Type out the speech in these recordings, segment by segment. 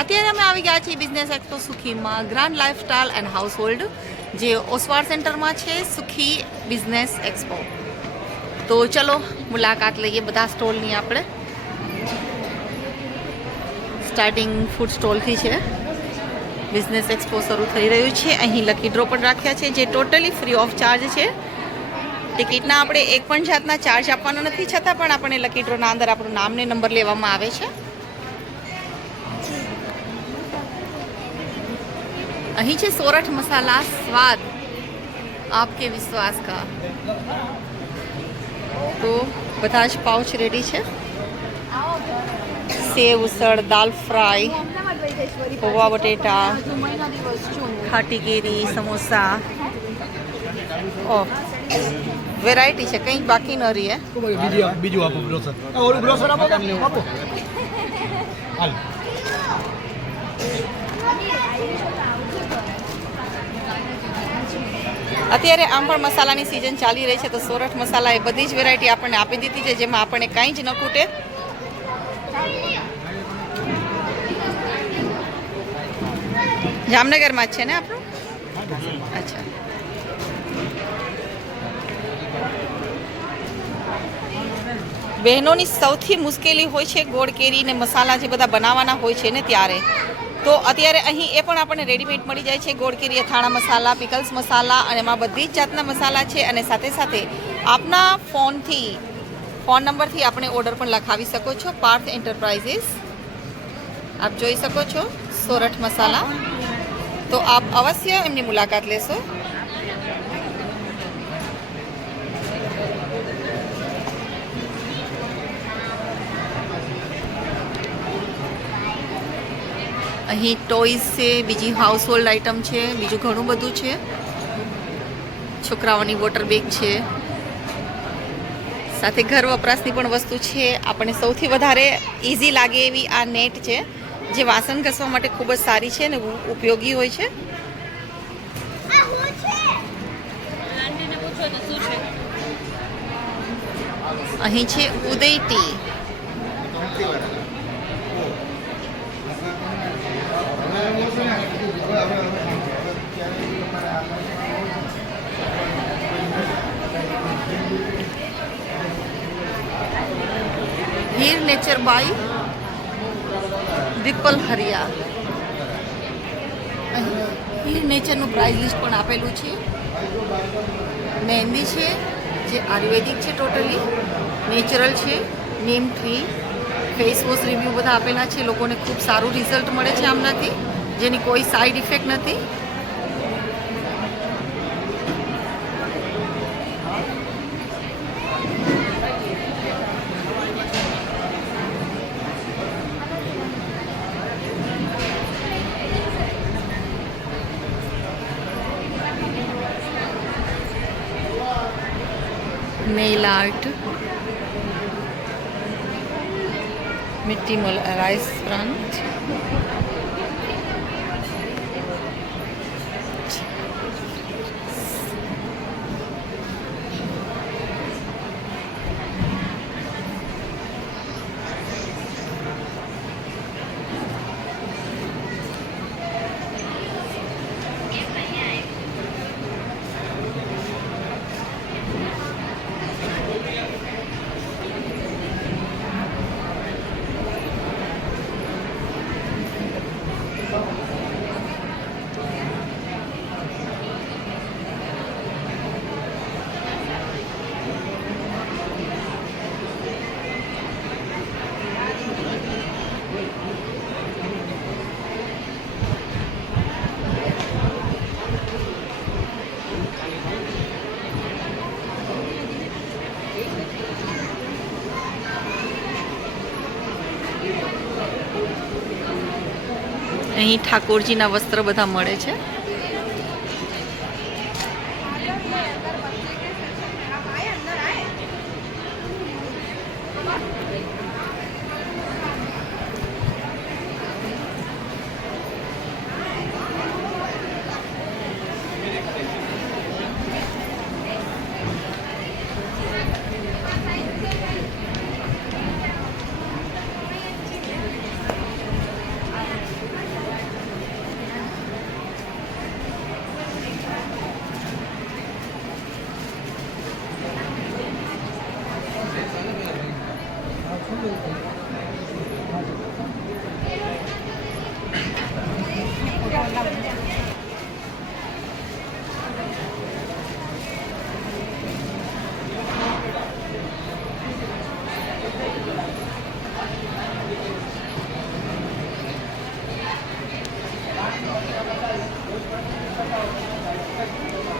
અત્યારે અમે આવી ગયા છીએ બિઝનેસ એક્સપો સુખીમાં ગ્રાન્ડ લાઇફસ્ટાઇલ એન્ડ હાઉસહોલ્ડ જે ઓસવાડ સેન્ટરમાં છે સુખી બિઝનેસ એક્સપો. તો ચલો મુલાકાત લઈએ બધા સ્ટોલની. આપણે સ્ટાર્ટિંગ ફૂડ સ્ટોલથી છે. બિઝનેસ એક્સપો શરૂ થઈ રહ્યું છે. અહીં લકી ડ્રો પણ રાખ્યા છે જે ટોટલી ફ્રી ઓફ ચાર્જ છે. ટિકિટના આપણે એક પણ જાતના ચાર્જ આપવાનો નથી, છતાં પણ આપણને લકી ડ્રોના અંદર આપણું નામ ને નંબર લેવામાં આવે છે. અહીં છે સોરઠ મસાલા, સ્વાદ આપકે વિશ્વાસ કા. તો બધા જ પાઉચ રેડી છે. સેવ ઉસળ, દાલ ફ્રાય, પૌવા બટેટા, ખાટી કેરી, સમોસા. ઓહ, વેરાયટી છે, કંઈ બાકી ન રહી. બીજું આપો બ્રોસર. ઓલું બ્રોસર આપો આપો. અત્યારે આમ પણ મસાલાની સિઝન ચાલી રહી છે, તો સોરઠ મસાલા એ બધી જ વેરાયટી આપણને આપી દીધી છે, જેમાં આપણને કાંઈ જ ન ખૂટે. જામનગરમાં જ છે ને આપણું? અચ્છા. બહેનોની સૌથી મુશ્કેલી હોય છે ગોળ કેરી ને મસાલા જે બધા બનાવવાના હોય છે ને ત્યારે. તો અત્યારે અહીં એ પણ આપણને રેડીમેડ મળી જાય છે. ગોળ કેરી, અથાણા મસાલા, પિકલ્સ મસાલા અને એમાં બધી જ જાતના મસાલા છે. અને સાથે સાથે આપના ફોન નંબરથી આપણે ઓર્ડર પણ લખાવી શકો છો. પાર્થ એન્ટરપ્રાઇઝીસ આપ જોઈ શકો છો, સોરઠ મસાલા. તો આપ અવશ્ય એમની મુલાકાત લેશો. અહીં ટોયઝ છે, બીજી હાઉસહોલ્ડ આઇટમ છે, બીજું ઘણું બધું છે. છોકરાઓની વોટર બેગ છે, સાથે ઘર વપરાશની પણ વસ્તુ છે. આપણને સૌથી વધારે ઇઝી લાગે એવી આ નેટ છે, જે વાસણ ઘસવા માટે ખૂબ જ સારી છે અને ઉપયોગી હોય છે. અહીં છે Uday T. Heer nature by Dipal Haria. Heer નેચરનું પ્રાઇસ લિસ્ટ પણ આપેલું છે. મહેંદી છે જે આયુર્વેદિક છે, ટોટલી નેચરલ છે. નીમ ટ્રી, ફેસ વોશ રિવ્યૂ બધા આપેલા છે. લોકોને ખૂબ સારું રિઝલ્ટ મળે છે આમનાથી, જેની કોઈ સાઈડ ઇફેક્ટ નથી. નેલ આર્ટ, મિટ્ટી મલ રાઈસ પ્લાન્ટ. અહીં ઠાકોરજીના વસ્ત્ર બધા મળે છે.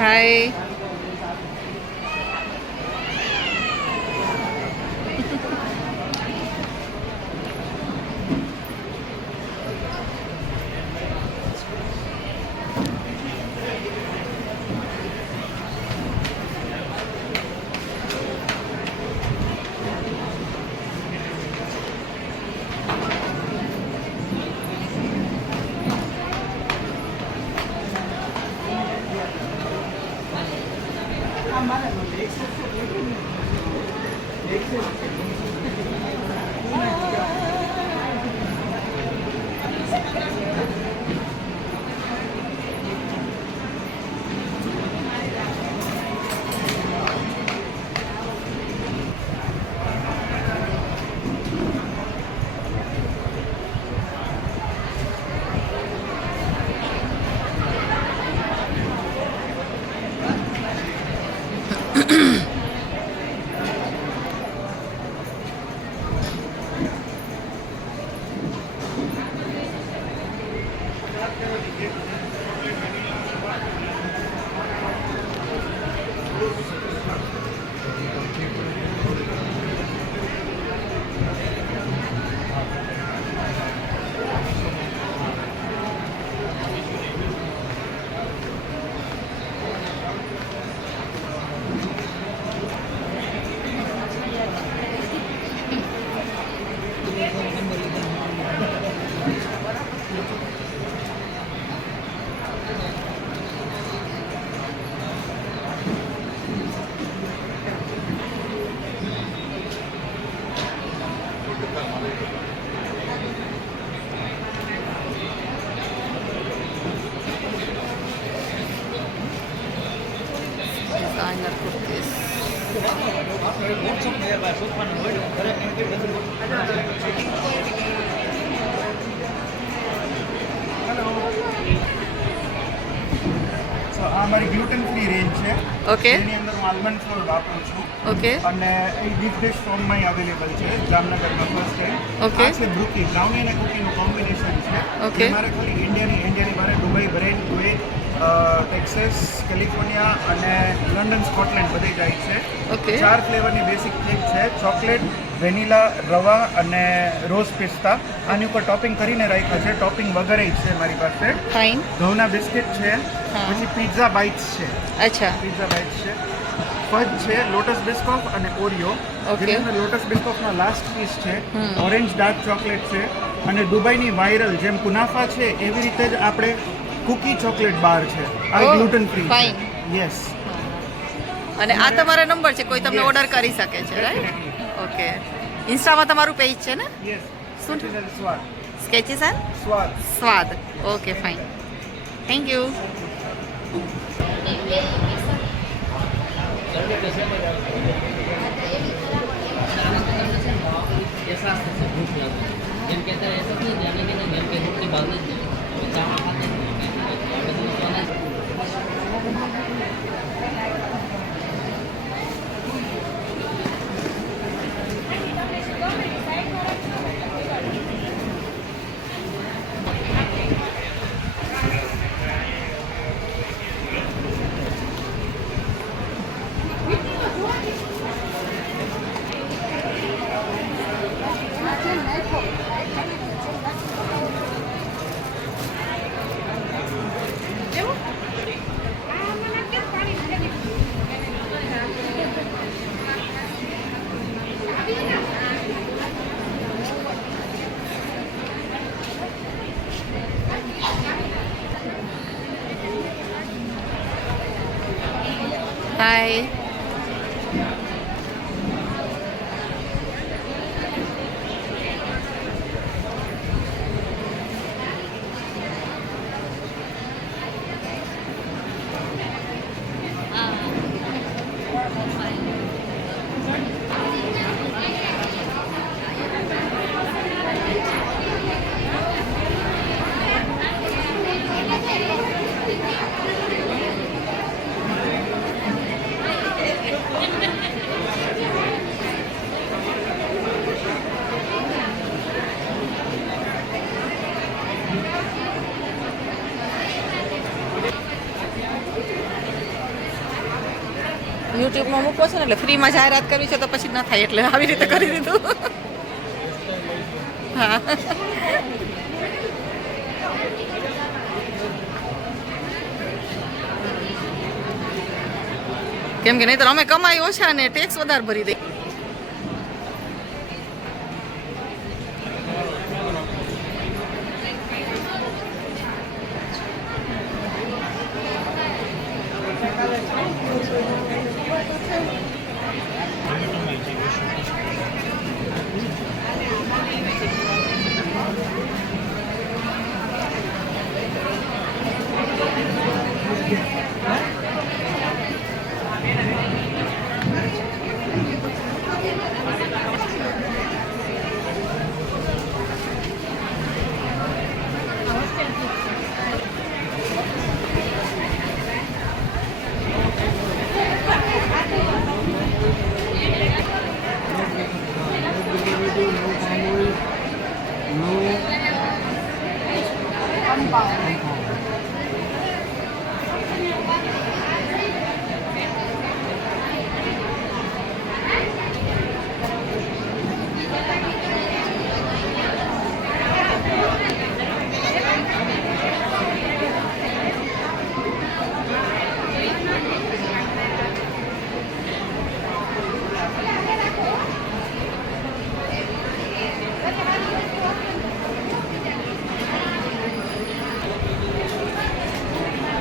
હાય. Designer kurtis. So, આ મારી ગ્લુટેન ફ્રી રેન્જ છે. Okay. એની અંદર હું આલ્મન્ડ ફ્લોર વાપરું છું. Okay. અને એ ડીપ ડિશ ફોર્મમાં અવેલેબલ છે જામનગરમાં ફર્સ્ટ ટાઈમ. Okay. આ છે બ્રુકી બ્રાઉની અને કુકીનું કોમ્બિનેશન છે. Okay. એ મારે ખાલી ઇન્ડિયાની બહાર દુબઈ, બરેન, કુવેત, ટેક્સાસ, કેલિફોર્નિયા અને લંડન, સ્કોટલેન્ડ બધે જાય છે. Okay. 4 ફ્લેવરની બેસિક કેક છે, ચોકલેટ, વેનીલા, રવા અને રોઝ પિસ્તા. આની ઉપર ટોપિંગ કરીને રાખ્યા છે, ટોપિંગ વગર જ છે મારી પાસે. Fine. ઘઉંના બિસ્કિટ છે, હા. પછી પિઝા બાઇટ્સ છે. અચ્છા. પિઝા બાઇટ્સ છે, ફજ છે, લોટસ બિસ્કોફ અને ઓરિયો. Okay. જેની અંદર લોટસ બિસ્કોફના લાસ્ટ પીસ છે, હમ. ઓરેન્જ ડાર્ક ચોકલેટ છે અને દુબઈની વાયરલ જેમ કુનાફા છે એવી રીતે જ આપણે કુકી ચોકલેટ બાર છે. આ Oh, gluten free fine. Yes. અને આ તમારો નંબર છે, કોઈ તમને Yes. ઓર્ડર કરી શકે છે, રાઈટ? ઓકે. ઇન્સ્ટામાં તમારું પેજ છે ને? યસ. શું? સ્વાદ. સ્કેચીસ એન્ડ સ્વાદ. સ્વાદ. Okay, fine. Thank you. જેમ કે અત્યારે એસબ નહીં જાણે કે જેમ કે રોટલી ભાગ નથી ચાવલ ખાતે હાય. યુટ્યુબમાં મૂકો છો ને એટલે ફ્રીમાં જાહેરાત કરવી છે તો પછી ન થાય એટલે આવી રીતે કરી દીધું. હા કેમ કે નહીં તો અમે કમાઈ ઓછા ને ટેક્સ વધારે ભરી દઈએ.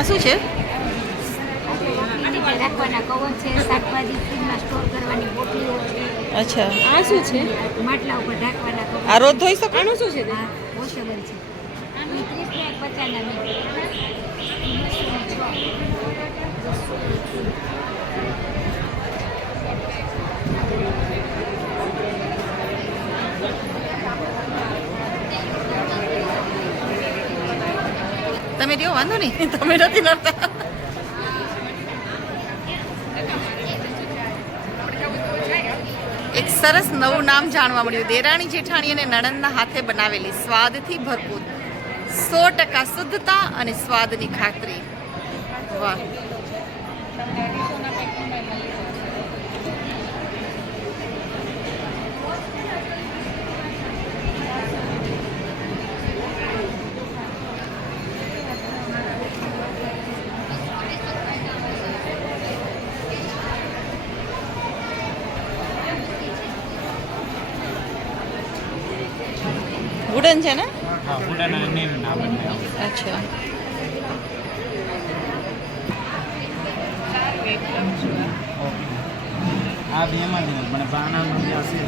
આ શું છે? રાખવાના કવર છે, શાકભાજી ફ્રીજમાં સ્ટોર કરવાની બોટલીઓ છે. અચ્છા આ શું છે? માટલા ઉપર ઢાંકવાના કવર. આ રોજ ધોઈ શકો? આનું શું છે? હા, વોશેબલ છે. 30 ને 50 ના તમે દો વાંધો નહીં, તમે નથી લડતા. એક સરસ નવું નામ જાણવા મળ્યું. દેરાણી જેઠાણી અને નણંદના હાથે બનાવેલી સ્વાદથી ભરપૂર 100% શુદ્ધતા અને સ્વાદની ખાતરી. વાહ. વુડન છે ને? હા વુડન અને નેમ ના બંને આવે. અચ્છા આ બેમાં જ મને બાણામાં બી હશે.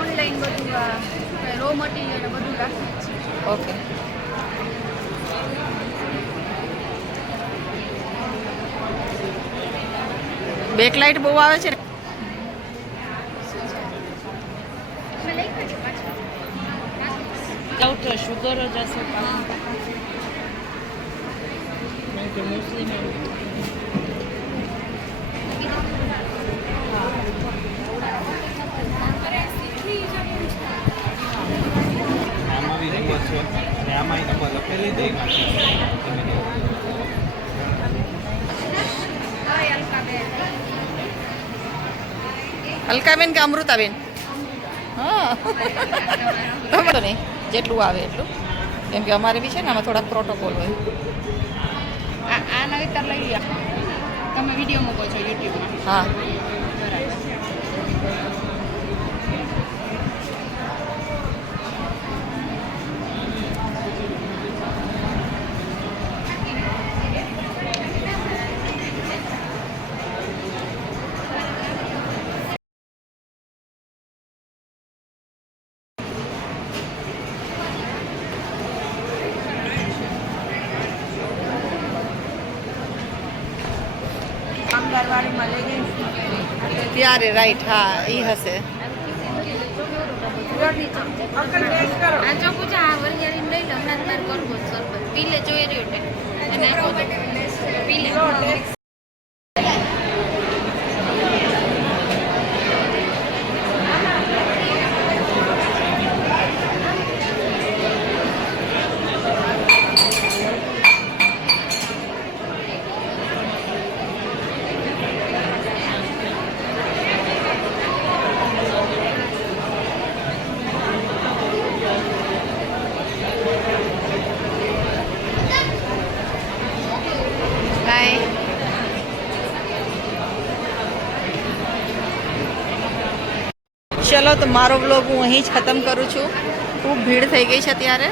ઓનલાઈન બધું રો મટીરિયલ બધું રાખી છે. ઓકે. બેકલાઇટ બહુ આવે છે ને? વિધાઉટ શુગર જ હશે કે મુસ્લિમ આમાં બી નંબર છે અને આમાંય નંબર લખેલી દઈ અલકાબેન કે અમૃતાબેન? હા ખબર નહીં, જેટલું આવે એટલું. કેમ કે અમારે બી છે ને આમાં થોડાક પ્રોટોકોલ હોય. આ નવીતર લઈ લો. તમે વિડીયો મૂકો છો યુટ્યુબમાં? હા ત્યારે રાઈટ હા એ હશે આ ચોકુજા આ વરિયાળી લઈ લો હમણાં મારે કરવો છે સરબત પીલે જોઈ રહ્યો છે અને આખો પીલે ચલો તો મારો વ્લોગ હું અહીં જ ખતમ કરું છું ખૂબ ભીડ થઈ ગઈ છે ત્યારે